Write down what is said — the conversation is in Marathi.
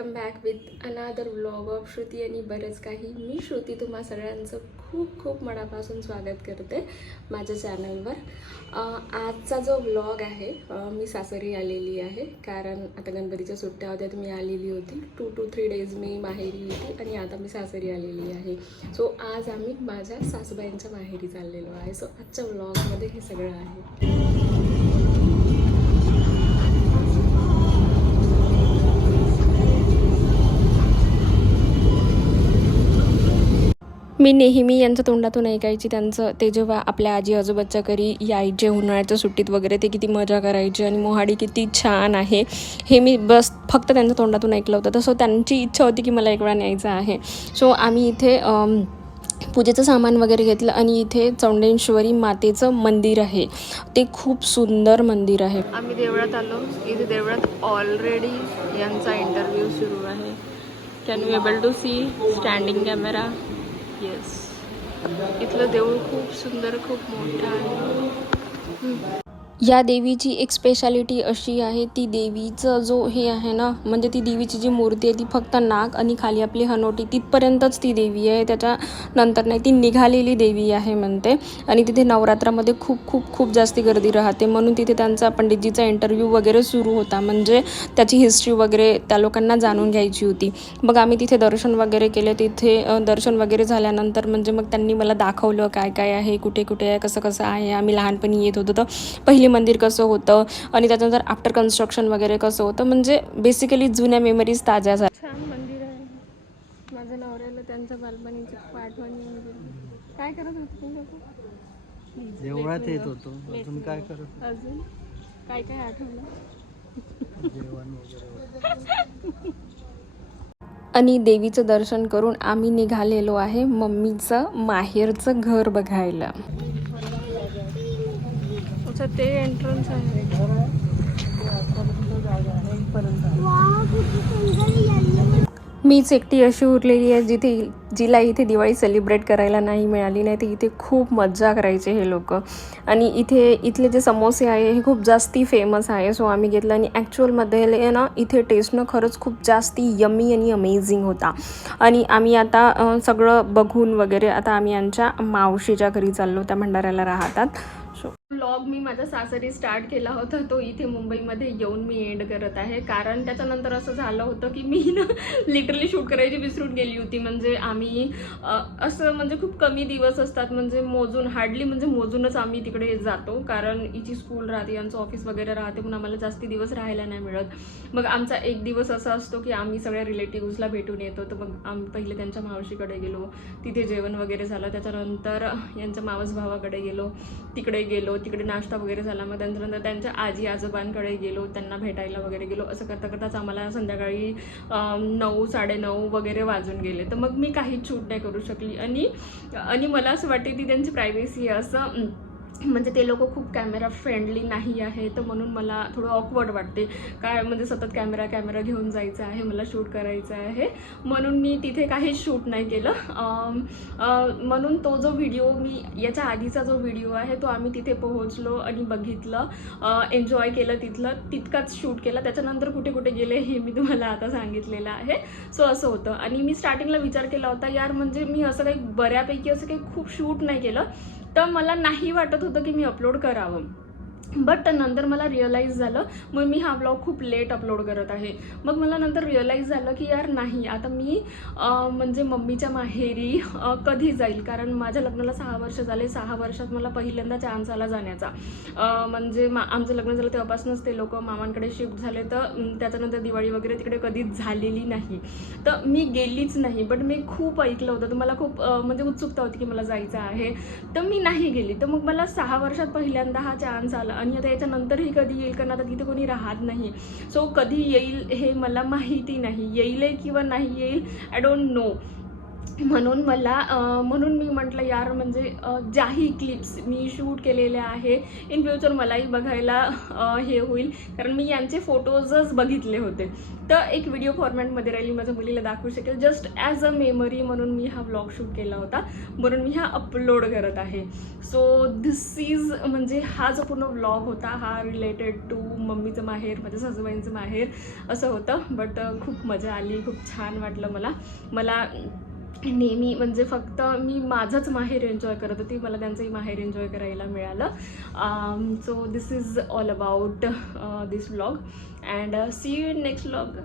वेलकम बॅक विथ अनादर व्लॉग ऑफ श्रुती आणि बरंच काही. मी श्रुती तुम्हा सगळ्यांचं खूप खूप मनापासून स्वागत करते माझ्या चॅनलवर. आजचा जो व्लॉग आहे, मी सासरी आलेली आहे कारण आता गणपतीच्या सुट्ट्या होत्या तर मी आलेली होती. 2 to 3 days मी माहेरी होती आणि आता मी सासरी आलेली आहे. सो आज आम्ही माझ्या सासूबाईंच्या माहेरी चाललेलो आहे. सो आजच्या व्लॉगमध्ये हे सगळं आहे. मी नेहमी यांच्या तोंडातून ऐकायची त्यांचं ते जेव्हा आपल्या आजी आजोबाच्या घरी यायचे उन्हाळ्याच्या सुट्टीत वगैरे, ते किती मजा करायचे आणि मोहाडी किती छान आहे हे मी फक्त त्यांच्या तोंडातून ऐकलं होतं. तसं त्यांची इच्छा होती की मला एक वेळा न्यायचं आहे. सो आम्ही इथे पूजेचं सामान वगैरे घेतलं आणि इथे चौंडेश्वरी मातेचं मंदिर आहे. ते खूप सुंदर मंदिर आहे. आम्ही देवळात आलो. इथे देवळात ऑलरेडी यांचा इंटरव्ह्यू सुरू आहे. Can you able to see standing camera? Yes, इथलं देऊळ खूप सुंदर, खूप मोठं आहे. या देवीची एक स्पेशालिटी अशी आहे, ती देवीचं जो हे आहे ना, म्हणजे ती देवीची जी मूर्ती आहे ती फक्त नाक आणि खाली आपली हनोटी तिथपर्यंतच ती देवी आहे. त्याच्यानंतर नाही, ती निघालेली देवी आहे म्हणते. आणि तिथे नवरात्रामध्ये खूप खूप खूप जास्ती गर्दी राहते, म्हणून तिथे त्यांचा पंडितजीचा इंटरव्ह्यू वगैरे सुरू होता. म्हणजे त्याची हिस्ट्री वगैरे त्या लोकांना जाणून घ्यायची होती. मग आम्ही तिथे दर्शन वगैरे केले. तिथे दर्शन वगैरे झाल्यानंतर म्हणजे मग त्यांनी मला दाखवलं काय काय आहे, कुठे कुठे आहे, कसं कसं आहे. आम्ही लहानपणी येत होतो तर पहिली मंदिर कसं होतं आणि त्याच्यानंतर आफ्टर कन्स्ट्रक्शन वगैरे कसं होतं, म्हणजे बेसिकली जुन्या मेमरीज ताज्या झाल्या. छान मंदिर आहे. माझ्या नवऱ्याला त्यांच्या बालपणीची आठवण येऊन गेली. काय करत होते तुम्ही लोक? देवळात येत होतो. अजून काय करत? अजून काय काय आठवलं? जेवण वगैरे. आणि देवीचं दर्शन करून आम्ही निघालेलो आहे मम्मीचं माहेरचं घर बघायला. ते एंट्रन्स आहे. मीच एकटी अशी उरलेली आहे जिला इथे दिवाळी सेलिब्रेट करायला नाही मिळाली. नाही तर इथे खूप मज्जा करायचे हे लोक. आणि इथले जे समोसे आहे हे खूप जास्ती फेमस आहे. सो आम्ही घेतलं आणि ॲक्च्युअलमध्ये ना इथे टेस्टनं खरंच खूप जास्ती यम्मी आणि अमेझिंग होता. आणि आम्ही आता सगळं बघून वगैरे आता आम्ही यांच्या मावशीच्या घरी चाललो, त्या भंडाऱ्याला राहतात. व्लॉग मी माझ्या सासरी स्टार्ट केला होता, तो इथे मुंबईमध्ये येऊन मी एंड करत आहे. कारण त्याच्यानंतर असं झालं होतं की मी ना लिटरली शूट करायची विसरून गेली होती. म्हणजे आम्ही असं म्हणजे खूप कमी दिवस असतात, म्हणजे मोजूनच आम्ही तिकडे जातो. कारण हिची स्कूल राहते, यांचं ऑफिस वगैरे राहते, म्हणून आम्हाला जास्ती दिवस राहायला नाही मिळत. मग आमचा एक दिवस असा असतो की आम्ही सगळ्या रिलेटिव्हजला भेटून येतो. तर मग आम्ही पहिले त्यांच्या मावशीकडे गेलो, तिथे जेवण वगैरे झालं. त्याच्यानंतर यांच्या मावस भावाकडे गेलो, तिकडे नाश्ता वगैरे झाला. मग त्यानंतर त्यांच्या आजी आजोबांकडे गेलो, त्यांना भेटायला वगैरे गेलो. असं करता करताच आम्हाला संध्याकाळी 9, 9:30 वगैरे वाजून गेले. तर मग मी काहीच शूट नाही करू शकली. आणि मला असं वाटते ती त्यांची प्रायव्हसी असं, म्हणजे ते लोक खूप कॅमेरा फ्रेंडली नाही आहे. तर म्हणून मला थोडं ऑकवर्ड वाटते. काय म्हणजे सतत कॅमेरा घेऊन जायचं आहे, मला शूट करायचं आहे, म्हणून मी तिथे काहीच शूट नाही केलं. म्हणून तो जो व्हिडिओ मी याच्या आधीचा जो व्हिडिओ आहे तो आम्ही तिथे पोहोचलो आणि बघितलं, एन्जॉय केलं, तितकाच शूट केला. त्याच्यानंतर कुठे कुठे गेले हे मी तुम्हाला आता सांगितलेलं आहे. सो असं होतं. आणि मी स्टार्टिंगला विचार केला होता, यार म्हणजे मी असं काही बऱ्यापैकी असं काही खूप शूट नाही केलं, तर मला नाही वाटत होतं की मी अपलोड करावं. बट नंतर मला रिअलाईज झालं, मग मी हा ब्लॉग खूप लेट अपलोड करत आहे. मग मला नंतर रिअलाईज झालं की यार नाही, आता मी म्हणजे मम्मीच्या माहेरी कधी जाईल. कारण माझ्या लग्नाला 6 वर्ष झाले. 6 वर्षात मला पहिल्यांदा चान्स आला जाण्याचा. म्हणजे आमचं लग्न झालं तेव्हापासूनच ते लोक मामांकडे शिफ्ट झाले. तर त्याच्यानंतर दिवाळी वगैरे तिकडे कधीच झालेली नाही, तर मी गेलीच नाही. बट मी खूप ऐकलं होतं, तर मला खूप म्हणजे उत्सुकता होती की मला जायचं आहे, तर मी नाही गेली. तर मग मला 6 वर्षात पहिल्यांदा हा चान्स आला. आणि आता याच्यानंतरही कधी येईल, कारण आता तिथे कोणी राहत नाही. सो कधी येईल हे मला माहिती नाही. येईल किंवा नाही येईल, आय डोंट नो. म्हणून म्हणून मी म्हटलं यार म्हणजे ज्याही क्लिप्स मी शूट केलेल्या आहे इन फ्युचर मलाही बघायला हे होईल, कारण मी यांचे फोटोजच बघितले होते. तर एक व्हिडिओ फॉर्मॅटमध्ये राहिली, माझ्या मुलीला दाखवू शकेल, जस्ट ॲज अ मेमरी म्हणून मी हा व्लॉग शूट केला होता, म्हणून मी हा अपलोड करत आहे. सो दिस इज म्हणजे हा जो पूर्ण व्लॉग होता हा रिलेटेड टू मम्मीचं माहेर, माझ्या सासूबाईंचं माहेर असं होतं. बट खूप मजा आली, खूप छान वाटलं मला नेहमी म्हणजे फक्त मी माझंच माहेर एन्जॉय करत होती, मला त्यांचंही माहेर एन्जॉय करायला मिळालं. So this is all about this vlog and see you in next vlog.